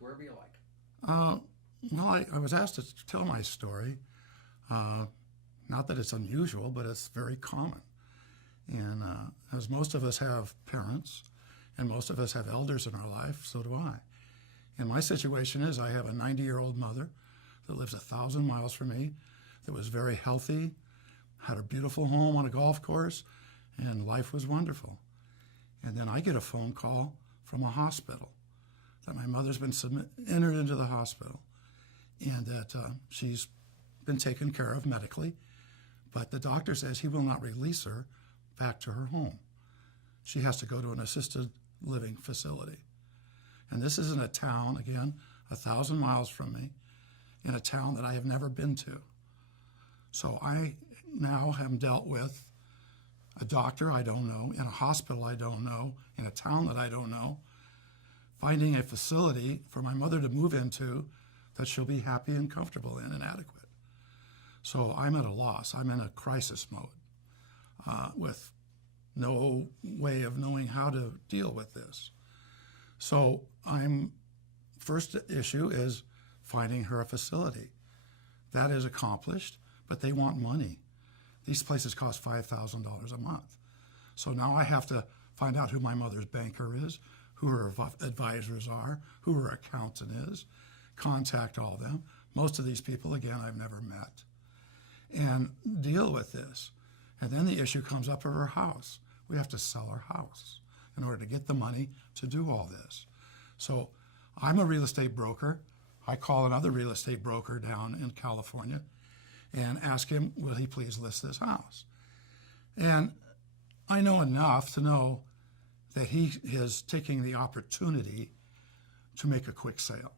wherever you like. Well, I was asked to tell my story. Not that it's unusual, but it's very common. And as most of us have parents, and most of us have elders in our life, so do I. And my situation is I have a 90-year-old mother that lives 1,000 miles from me, that was very healthy, had a beautiful home on a golf course, and life was wonderful. And then I get a phone call from a hospital that my mother's been entered into the hospital, and that she's been taken care of medically, but the doctor says he will not release her back to her home. She has to go to an assisted living facility. And this is in a town, again, 1,000 miles from me, in a town that I have never been to. So I now have dealt with a doctor I don't know, in a hospital I don't know, in a town that I don't know, finding a facility for my mother to move into that she'll be happy and comfortable in and adequate. So I'm at a loss. I'm in a crisis mode with no way of knowing how to deal with this. So first issue is finding her a facility. That is accomplished, but they want money. These places cost $5,000 a month. So now I have to find out who my mother's banker is, who her advisors are, who her accountant is, contact all of them. Most of these people, again, I've never met, and deal with this. And then the issue comes up of her house. We have to sell our house in order to get the money to do all this. So I'm a real estate broker. I call another real estate broker down in California and ask him, will he please list this house? And I know enough to know that he is taking the opportunity to make a quick sale.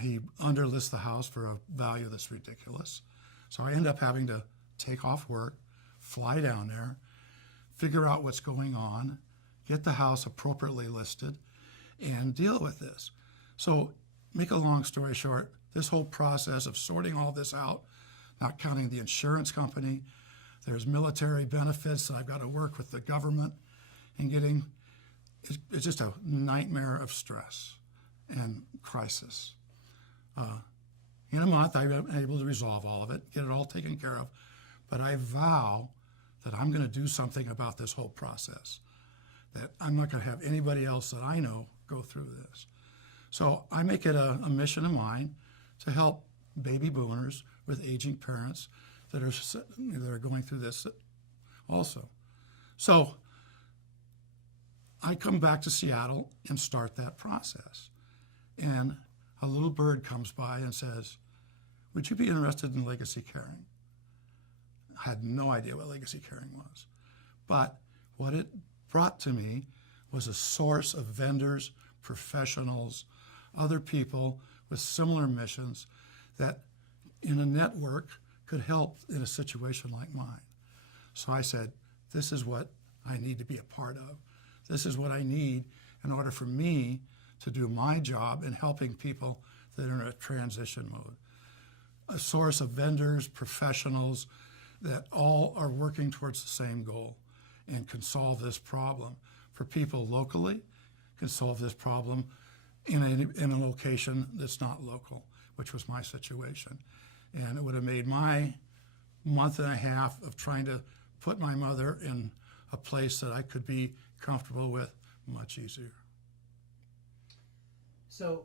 He underlists the house for a value that's ridiculous. So I end up having to take off work, fly down there, figure out what's going on, get the house appropriately listed, and deal with this. So make a long story short, this whole process of sorting all this out, not counting the insurance company, there's military benefits that I've got to work with the government and getting, it's just a nightmare of stress and crisis. In a month, I've been able to resolve all of it, get it all taken care of, but I vow that I'm going to do something about this whole process, that I'm not going to have anybody else that I know go through this. So I make it a mission of mine to help baby boomers with aging parents that are going through this also. So I come back to Seattle and start that process. And a little bird comes by and says, would you be interested in legacy caring? I had no idea what legacy caring was. But what it brought to me was a source of vendors, professionals, other people with similar missions that in a network could help in a situation like mine. So I said, this is what I need to be a part of. This is what I need in order for me to do my job in helping people that are in a transition mode. A source of vendors, professionals that all are working towards the same goal and can solve this problem for people locally, can solve this problem in a location that's not local, which was my situation. And it would have made my month and a half of trying to put my mother in a place that I could be comfortable with much easier. So